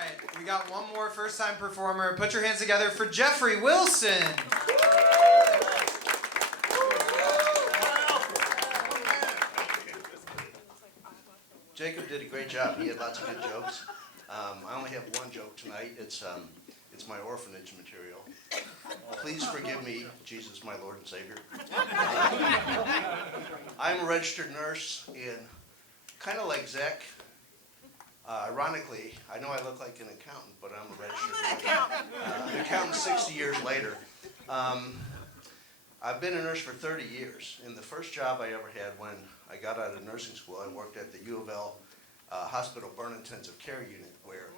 right, we got one more first-time performer. Put your hands together for Jeffrey Wilson. Jacob did a great job. He had lots of good jokes. I only have one joke tonight. It's my orphanage material. Please forgive me, Jesus, my Lord and Savior. I'm a registered nurse, and kind of like Zach, ironically, I know I look like an accountant, but I'm a registered nurse. An accountant 60 years later. I've been a nurse for 30 years, and the first job I ever had when I got out of nursing school, I worked at the U of L Hospital Burn Intensive Care Unit, where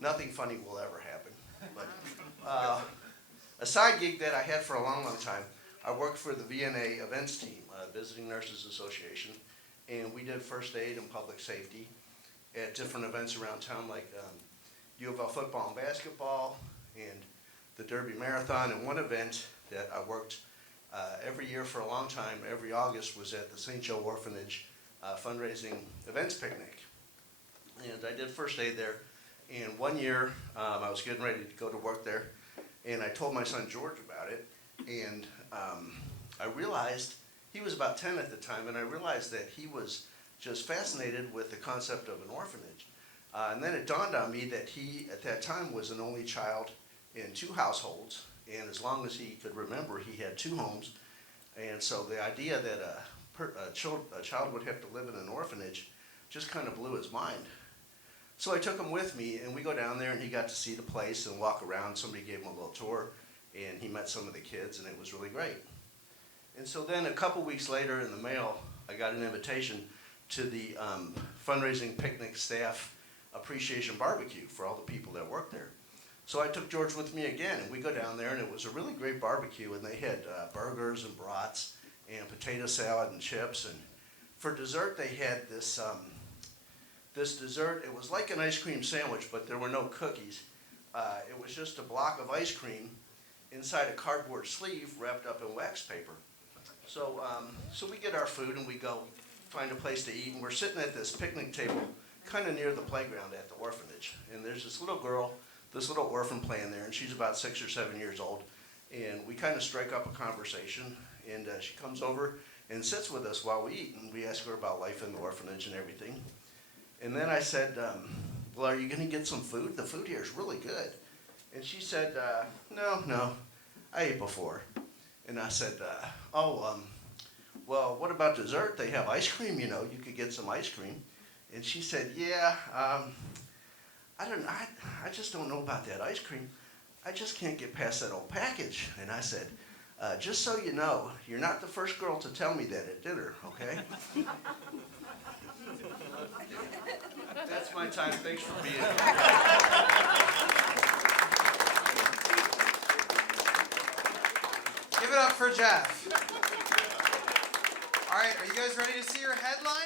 nothing funny will ever happen. But a side gig that I had for a long, long time, I worked for the VNA events team, Visiting Nurses Association, and we did first aid and public safety at different events around town, like U of L football and basketball, and the Derby Marathon. And one event that I worked every year for a long time, every August, was at the St. Joe Orphanage fundraising events picnic. And I did first aid there. And one year, I was getting ready to go to work there, and I told my son George about it. And I realized, he was about 10 at the time, and I realized that he was just fascinated with the concept of an orphanage. And then it dawned on me that he, at that time, was an only child in 2 households, and as long as he could remember, he had 2 homes. And so the idea that a child would have to live in an orphanage just kind of blew his mind. So I took him with me, and we go down there, and he got to see the place and walk around. Somebody gave him a little tour, and he met some of the kids, and it was really great. And so then a couple weeks later in the mail, I got an invitation to the fundraising picnic staff appreciation barbecue for all the people that worked there. So I took George with me again, and we go down there, and it was a really great barbecue, and they had burgers and brats and potato salad and chips. And for dessert, they had this dessert. It was like an ice cream sandwich, but there were no cookies. It was just a block of ice cream inside a cardboard sleeve wrapped up in wax paper. So, so we get our food, and we go find a place to eat, and we're sitting at this picnic table kind of near the playground at the orphanage. And there's this little girl, this little orphan playing there, and she's about 6 or 7 years old. And we kind of strike up a conversation, and she comes over and sits with us while we eat, and we ask her about life in the orphanage and everything. And then I said, well, are you going to get some food? The food here is really good. And she said, no, I ate before. And I said, well, what about dessert? They have ice cream, you know, you could get some ice cream. And she said, yeah, I just don't know about that ice cream. I just can't get past that old package. And I said, just so you know, you're not the first girl to tell me that at dinner, okay? That's my time. Thanks for being here. Give it up for Jeff. All right, are you guys ready to see your headline?